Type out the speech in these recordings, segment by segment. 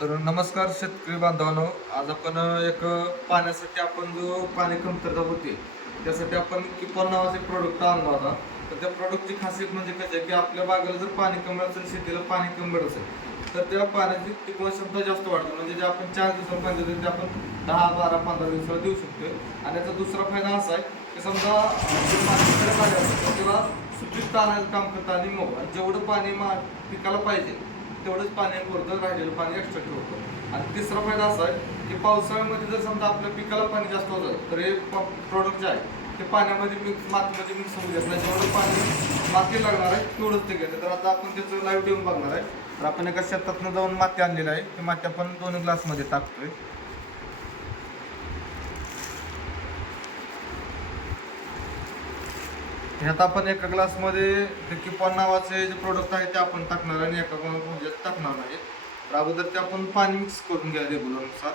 तर नमस्कार शेतकरी बांधवांनो. आज आपण एक पाण्यासाठी आपण जो पाणी कमतरता होती त्यासाठी आपण किपॉन नावाचे प्रोडक्ट आणला होता तर त्या प्रोडक्टची खासियत म्हणजे कशी आहे की आपल्या बागेला जर पाणी कमी असेल शेतीला पाणी कमी असेल तर त्या पाण्याची टिकवण क्षमता जास्त वाढते. म्हणजे जे आपण चार दिवसाला पाणी देतो ते आपण दहा बारा पंधरा दिवसाला देऊ शकतो आणि याचा दुसरा फायदा असा आहे की समजा पाणी असेल तर त्याला सुपीक आणायचं काम करता आणि मग जेवढं पाणी मा पिकाला पाहिजे तेवढंच पाणी पुरतं राहिलेलं पाणी एक्स्ट्रा ठेवतो आणि तिसरा फायदा असा आहे की पावसाळ्यामध्ये जर समजा आपल्या पिकाला पाणी जास्त होतं तर हे प्रोडक्ट जे आहे ते पाण्यामध्ये मिक्स मातीमध्ये मिक्स होऊ देत नाही. जेवढं पाणी माती लागणार आहे तेवढंच ते घेतं तर आता आपण त्याचं लाईव्ह देऊन बघणार आहे. तर आपण एका शेतातनं जाऊन माती आणलेली आहे. ती माती आपण दोन ग्लासमध्ये टाकतोय. ह्यात आपण एका ग्लासमध्ये ते किपॉन नावाचे जे प्रोडक्ट आहे ते आपण टाकणार आणि एका म्हणजे टाकणार नाही तर अगोदर ते आपण पाणी मिक्स करून घ्या रेग्युलरनुसार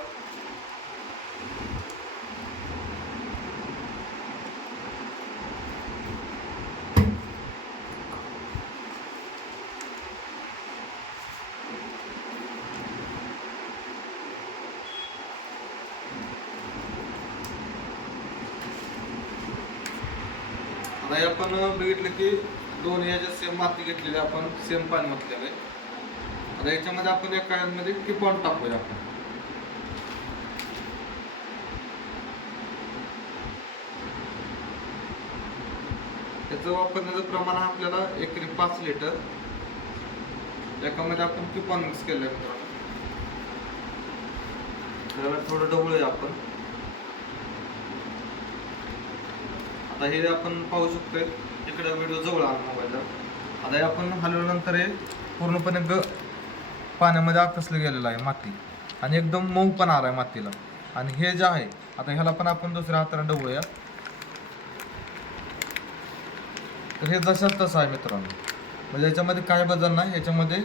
आता आपण बघितलं की दोन याच्या सेम माती घेतलेली आपण सेम पाणी म्हटलेलं आहे. आता याच्यामध्ये आपण या काळ्यांमध्ये किपॉन टाकूया आपण. त्याचं वापरण्याचं प्रमाण आपल्याला एकरी पाच लिटर. याच्यामध्ये आपण किपॉन मिक्स केलं आहे मित्रांनो. त्याला थोडं डवळूया आपण. आता हे आपण पाहू शकतोय इकडे व्हिडिओ जवळ आला मोबाईलला. आता हे आपण हलवल्यानंतर हे पूर्णपणे ग पाण्यामध्ये आकसलं गेलेलं आहे माती. आणि एकदम मऊ पण आला आहे मातीला. आणि हे जे आहे आता ह्याला पण आपण दुसऱ्या हाताने डवळूया तर हे जशाच तसं आहे मित्रांनो. म्हणजे याच्यामध्ये काय बदल नाही याच्यामध्ये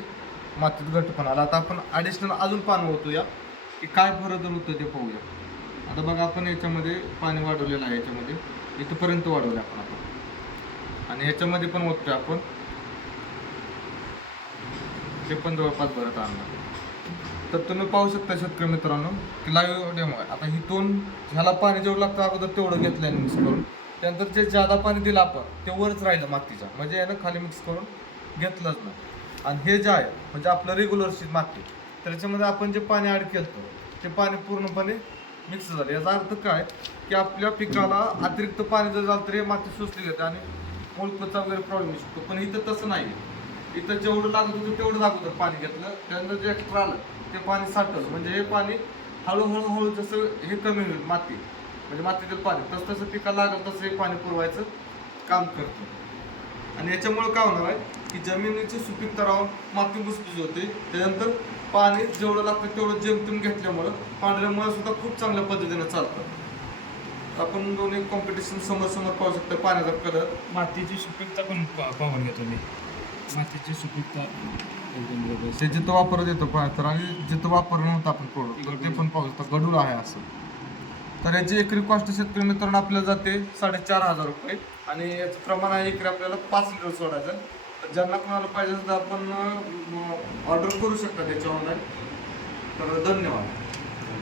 मातीत घट पण आला. आता आपण ॲडिशनल अजून पाणी ओतूया. की काय फरक होतं ते पाहूया. आता बघा आपण याच्यामध्ये पाणी वाढवलेलं आहे याच्यामध्ये. इथपर्यंत वाढवूया आपण आपण आणि याच्यामध्ये पण बघतोय आपण. ते पण जवळपास भरत आणणार तर तुम्ही पाहू शकता शेतकरी मित्रांनो की लाईव्ह डेमो आहे आता इथून ह्याला पाणी जेवढं लागतं अगोदर तेवढं घेतलं मिक्स करून. त्यानंतर जे जादा पाणी दिलं आपण ते वरच राहिलं मातीच्या. म्हणजे यानं खाली मिक्स करून घेतलंच नाही. आणि हे जे आहे म्हणजे आपलं रेग्युलर शीत माती. तर त्याच्यामध्ये आपण जे पाणी ॲड केलं ते पाणी पूर्णपणे मिक्स झालं. याचा अर्थ काय? की आपल्या पिकाला अतिरिक्त पाणी जर झालं तर हे माती सुचली जाते आणि मुळपचा वगैरे प्रॉब्लेम येऊ शकतो. पण इथं तसं नाही. इथं जेवढं लागत होतं तेवढं लागत पाणी घेतलं. त्यानंतर जे एक्स्ट्रा आलं ते पाणी साठवलं. म्हणजे हे पाणी हळूहळू हळू जसं हे कमी होईल माती. म्हणजे मातीतील पाणी. तसं तसं पिकाला लागलं तसं हे पाणी पुरवायचं काम करतं. आणि याच्यामुळे काय होणार आहे की जमिनीची सुपीकता राहून माती भुसभुस होते. त्यानंतर पाणी जेवढं लागतं तेवढं जेमतेम घेतल्यामुळं पांढऱ्यामुळे सुद्धा खूप चांगल्या पद्धतीनं चालतं. आपण दोन्ही कॉम्पिटिशन समोर समोर पाहू शकतो पाण्याचा कलर मातीची सुपीकता पण पाहून घेतो मी मातीची सुपीकता. ते जिथं वापरत येतो तर आणि जिथं वापरलं नव्हतं आपण प्रोडक्ट ते पण पाहू शकतो. गडूळ आहे असं. तर याची एकरी कॉस्ट शेतकरी मित्रांनो आपल्याला जाते साडेचार हजार रुपये. आणि याचं प्रमाण आहे एकरी आपल्याला पाच लिटर सोडायचं. तर ज्यांना कोणाला पाहिजे तर आपण ऑर्डर करू शकता त्याच्या ऑनलाईन तर धन्यवाद.